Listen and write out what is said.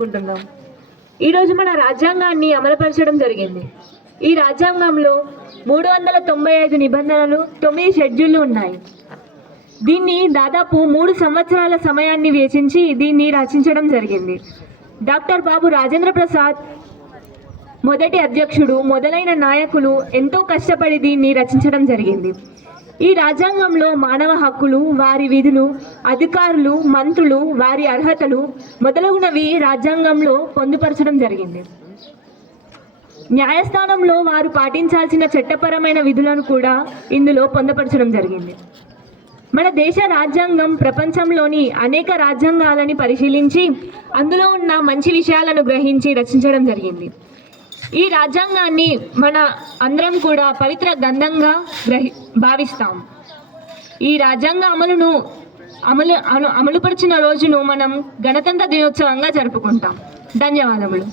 జరుపుకుంటున్నాం. ఈరోజు మన రాజ్యాంగాన్ని అమలుపరచడం జరిగింది. ఈ రాజ్యాంగంలో 395 నిబంధనలు, 9 షెడ్యూళ్లు ఉన్నాయి. దీన్ని దాదాపు 3 సంవత్సరాల సమయాన్ని వెచ్చించి దీన్ని రచించడం జరిగింది. డాక్టర్ బాబు రాజేంద్ర ప్రసాద్ మొదటి అధ్యక్షుడు మొదలైన నాయకులు ఎంతో కష్టపడి దీన్ని రచించడం జరిగింది. ఈ రాజ్యాంగంలో మానవ హక్కులు, వారి విధులు, అధికారులు, మంత్రులు, వారి అర్హతలు మొదలగునవి రాజ్యాంగంలో పొందుపరచడం జరిగింది. న్యాయస్థానంలో వారు పాటించాల్సిన చట్టపరమైన విధులను కూడా ఇందులో పొందుపరచడం జరిగింది. మన దేశ రాజ్యాంగం ప్రపంచంలోని అనేక రాజ్యాంగాలని పరిశీలించి అందులో ఉన్న మంచి విషయాలను గ్రహించి రచించడం జరిగింది. ఈ రాజ్యాంగాన్ని మన అందరం కూడా పవిత్ర గ్రంథంగా భావిస్తాం. ఈ రాజ్యాంగ అమలుపరిచిన రోజును మనం గణతంత్ర దినోత్సవంగా జరుపుకుంటాం. ధన్యవాదములు.